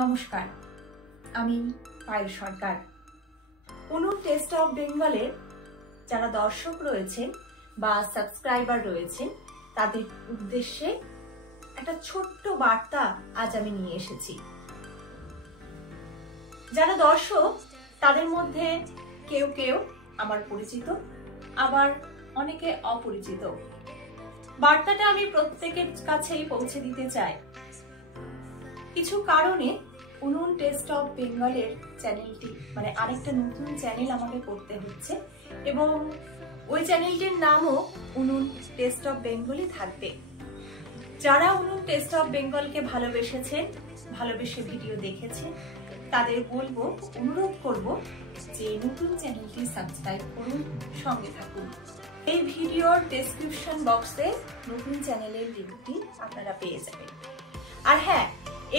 নমস্কার, আমি পায়েল সরকার। উনুন টেস্ট অফ বেঙ্গলের যারা দর্শক রয়েছেন বা সাবস্ক্রাইবার রয়েছেন তাদের উদ্দেশ্যে একটা ছোট্ট বার্তা আজ আমি নিয়ে এসেছি। যারা দর্শক তাদের মধ্যে কেউ কেউ আমার পরিচিত, আবার অনেকে অপরিচিত। বার্তাটা আমি প্রত্যেকের কাছেই পৌঁছে দিতে চাই। কিছু কারণে উনুন টেস্ট অফ বেঙ্গলের চ্যানেলটি মানে আরেকটা নতুন চ্যানেল আমাকে করতে হচ্ছে এবং ওই চ্যানেলটির নামও উনুন টেস্ট অফ বেঙ্গলই থাকবে। যারা উনুন টেস্ট অফ বেঙ্গলকে ভালোবেসেছেন, ভালোবেসে ভিডিও দেখেছেন, তাদের বলবো, অনুরোধ করব যে নতুন চ্যানেলটি সাবস্ক্রাইব করুন, সঙ্গে থাকুন। এই ভিডিওর ডেসক্রিপশন বক্সে নতুন চ্যানেলের লিঙ্কটি আপনারা পেয়ে যাবেন। আর হ্যাঁ,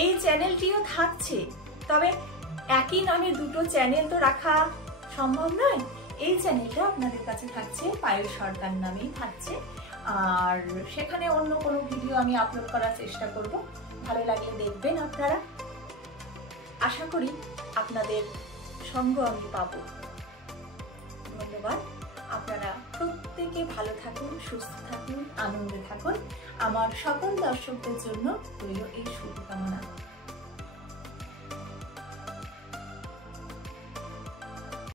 এই চ্যানেলটিও থাকছে, তবে একই নামে দুটো চ্যানেল তো রাখা সম্ভব নয়। এই চ্যানেলটা আপনাদের কাছে থাকছে, পায়েল সরকার নামেই থাকছে। আর সেখানে অন্য কোনো ভিডিও আমি আপলোড করার চেষ্টা করব। ভালো লাগলে দেখবেন আপনারা। আশা করি আপনাদের সঙ্গ আমি পাবো। ধন্যবাদ। আপনারা প্রত্যেকে ভালো থাকুন, সুস্থ থাকুন, আনন্দে থাকুন। আমার সকল দর্শকদের জন্য রইল এই শুভকামনা।